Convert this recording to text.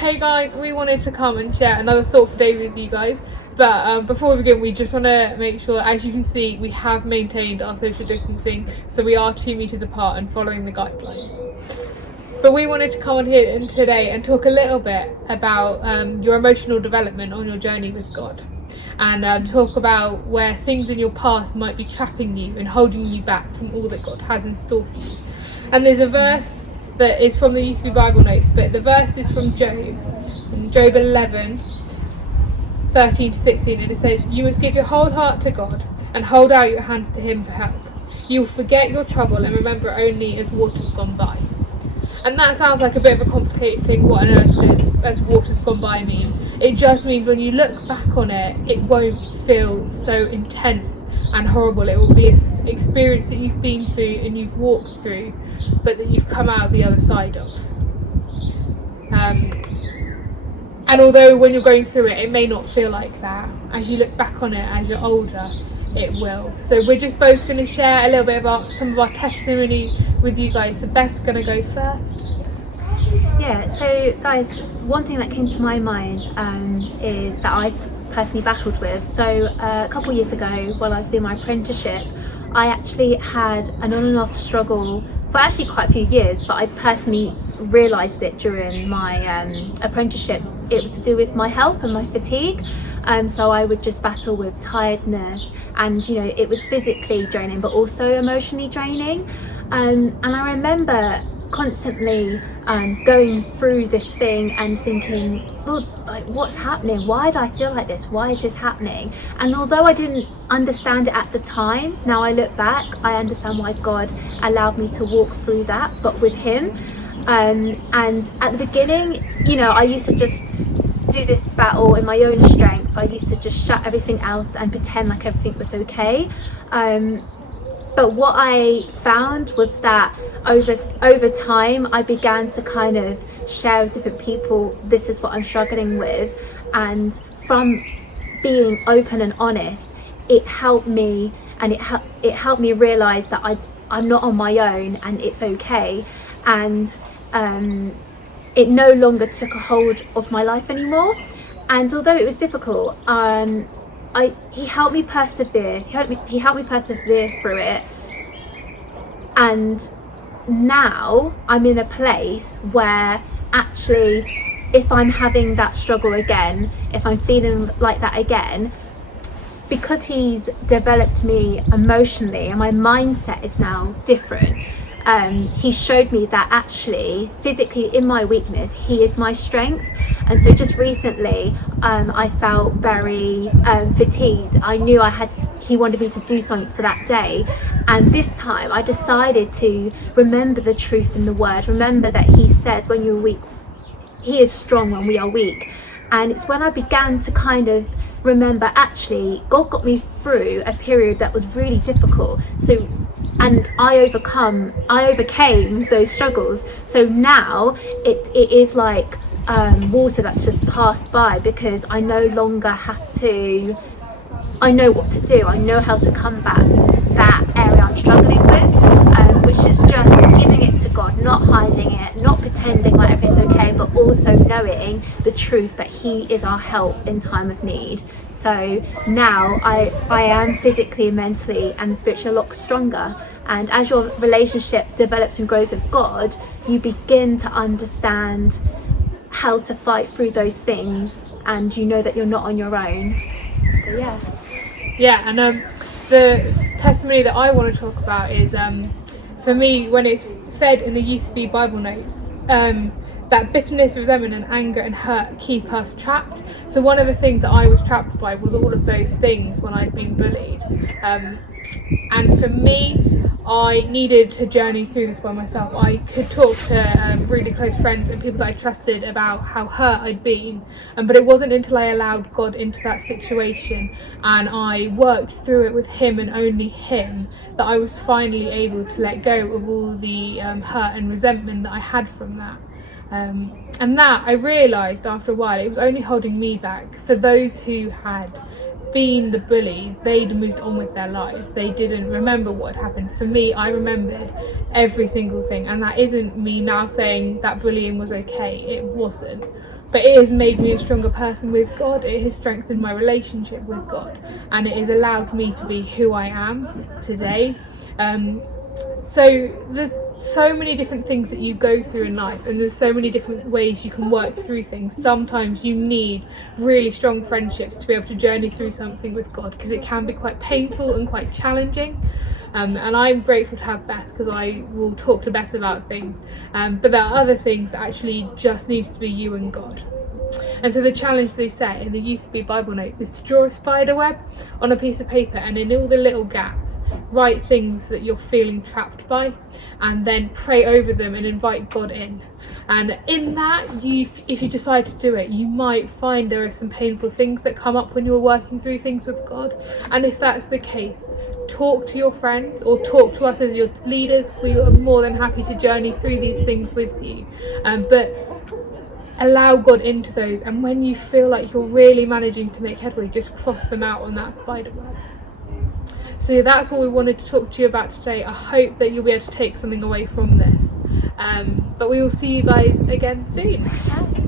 Hey guys, we wanted to come and share another thought for day with you guys. But before we begin, we just want to make sure, as you can see, we have maintained our social distancing. So we are 2 meters apart and following the guidelines. But we wanted to come on here today and talk a little bit about your emotional development on your journey with God. And talk about where things in your past might be trapping you and holding you back from all that God has in store for you. And there's a verse that is from the used to be Bible notes, but the verse is from Job, in Job 11:13-16, and it says, "You must give your whole heart to God and hold out your hands to Him for help. You will forget your trouble and remember only as water's gone by." And that sounds like a bit of a complicated thing. What on earth does water's gone by mean? It just means when you look back on it, it won't feel so intense and horrible. It will be an experience that you've been through and you've walked through, but that you've come out the other side of. And although when you're going through it, it may not feel like that, as you look back on it as you're older, it will. So we're just both going to share a little bit about some of our testimony with you guys. So Beth's going to go first. Yeah, so guys, one thing that came to my mind is that I've personally battled with. So a couple of years ago, while I was doing my apprenticeship, I actually had an on and off struggle for actually quite a few years, but I personally realised it during my apprenticeship. It was to do with my health and my fatigue. So I would just battle with tiredness, and it was physically draining but also emotionally draining. And I remember constantly going through this thing and thinking, Lord, like, what's happening? Why do I feel like this? Why is this happening? And although I didn't understand it at the time, now I look back, I understand why God allowed me to walk through that, but with Him. And at the beginning, I used to just do this battle in my own strength. I used to just shut everything else and pretend like everything was okay. But what I found was that over time, I began to kind of share with different people, this is what I'm struggling with. And from being open and honest, it helped me, and it helped me realize that I'm not on my own and it's okay. And it no longer took a hold of my life anymore. And although it was difficult, he helped me persevere. He helped me persevere through it. And now I'm in a place where actually, if I'm having that struggle again, if I'm feeling like that again, because He's developed me emotionally and my mindset is now different, He showed me that actually physically in my weakness, He is my strength. And so just recently I felt very fatigued. I knew He wanted me to do something for that day, and this time I decided to remember the truth in the Word. Remember that He says when you're weak, He is strong when we are weak. And it's when I began to kind of remember, actually God got me through a period that was really difficult, and I overcame those struggles. So now it is like water that's just passed by, because I no longer have to, I know what to do, I know how to combat that area I'm struggling with, which is just giving it to God, not hiding it, not pretending like everything's okay, but also knowing the truth that He is our help in time of need. So now I am physically and mentally and spiritually a lot stronger. And as your relationship develops and grows with God, you begin to understand how to fight through those things, and you know that you're not on your own. So yeah, and the testimony that I want to talk about is for me, when it's said in the used to be Bible notes, that bitterness, resentment and anger and hurt keep us trapped. So one of the things that I was trapped by was all of those things when I'd been bullied. And for me, I needed to journey through this by myself. I could talk to really close friends and people that I trusted about how hurt I'd been, but it wasn't until I allowed God into that situation and I worked through it with Him and only Him that I was finally able to let go of all the hurt and resentment that I had from that. And that I realised after a while, it was only holding me back. For those who had been the bullies, they'd moved on with their lives. They didn't remember what had happened. For me, I remembered every single thing, and that isn't me now saying that bullying was okay. It wasn't. but it has made me a stronger person with God. It has strengthened my relationship with God, and it has allowed me to be who I am today. So there's so many different things that you go through in life, and there's so many different ways you can work through things. Sometimes you need really strong friendships to be able to journey through something with God, because it can be quite painful and quite challenging. And I'm grateful to have Beth, because I will talk to Beth about things, but there are other things that actually just needs to be you and God. And so the challenge they set in the Used to Be Bible Notes is to draw a spider web on a piece of paper, and in all the little gaps write things that you're feeling trapped by, and then pray over them and invite God in. And in that, if you decide to do it, you might find there are some painful things that come up when you're working through things with God. And if that's the case, talk to your friends or talk to us as your leaders. We are more than happy to journey through these things with you. But allow God into those, and when you feel like you're really managing to make headway, just cross them out on that spider web. So that's what we wanted to talk to you about today. I hope that you'll be able to take something away from this, but we will see you guys again soon.